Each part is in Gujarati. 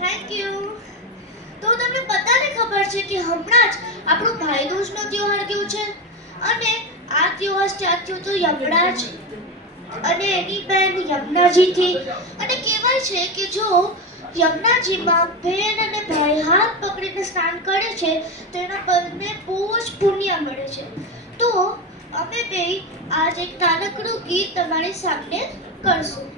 Thank you. તો તમને બધાને ખબર છે કે હમણાં જ આપણો ભાઈ દૂજનો તહેવાર ગયો છે અને આ તહેવાર સ્ટાર્ટ થયો તો યમરાજ અને એની બહેન યમુનાજીથી. અને કહેવાય છે કે જો યમુનાજીમાં બહેન અને ભાઈ હાથ પકડીને સ્નાન કરે છે તો એના બંને બહુ જ પુણ્ય મળે છે. તો અમે બે આજ એક નાનકડું ગીત તમારી સામે કરશું.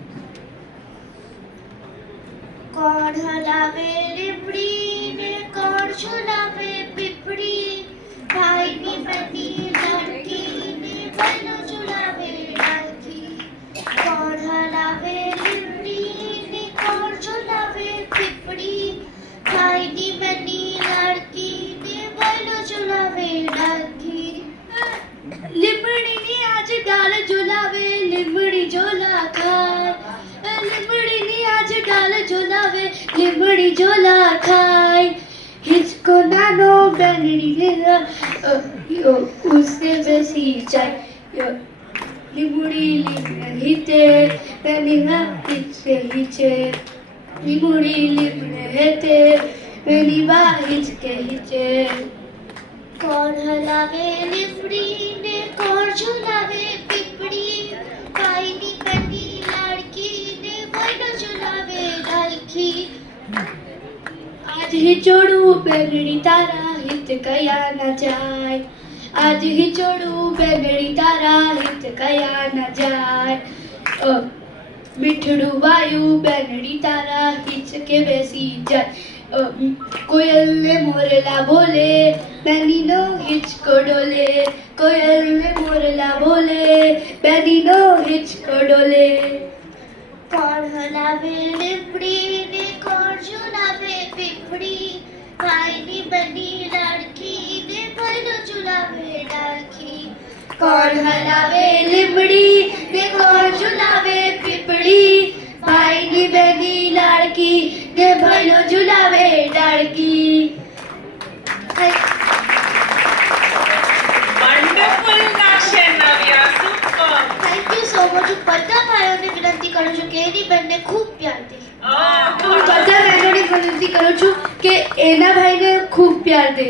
કોણ હલાવે લીમડી ને કોણ ઝુલાવે પીપળી, ભાઈની બની લડકી ને બહેનો ઝુલાવે ડાલકી. કોણ હલાવે લીમડી ને કોણ ઝુલાવે પીપળી, ભાઈની બની લડકી ને બહેનો ઝુલાવે ડાલકી. લીમડીની આજ ડાળ ઝુલાવે લીમડી ઝોલા ખાય, લીમડીની આજ ડાળ ઝુલાવે લીમડી ઝોલા ખાય. हिचको नानो बेनड़ी उससे बेसी जाए लिमुड़ी लिमने हिते बेनिंगा हिचके हिचे, लिमुड़ी लिमने हेते बेनिबा हिचके हिचे. कौन हलावे लिमड़ी ने कौन झुलावे पीपड़ी, भाईनी बनी लाड़की ने बहनो झुलावे ढालकी. आज ही जोड़ू बेगड़ी तारा हित कया न जाए, आज ही जोड़ू बेगड़ी तारा हित कया न जाए. मिठड़ू वायु बेगड़ी तारा हिचके बेसी जाए. कोयल ने मोरला बोले बेनी नो हिचको डोले, कोयल ने मोरला बोले बेनी नो हिचको डोले. कौन हलावे लिमड़ी ने कौन झुलावे पीपड़ी, भाईनी बनी लड़की ने बहनो झुलावे डालकी. कौन हलावे लिमड़ी ने कौन झुलावे पीपड़ी, भाईनी बनी लड़की ने बहनो झुलावे डालकी. વન્ડરફુલ નાશે Navya, super. Thank you so much. હું બધા ભાઈઓને વિનંતી કરું છું કે એની બહેનને ખૂબ પ્યાર દે. હું બધા બહેનોને વિનંતી કરું છું કે એના ભાઈને ખૂબ પ્યાર દે.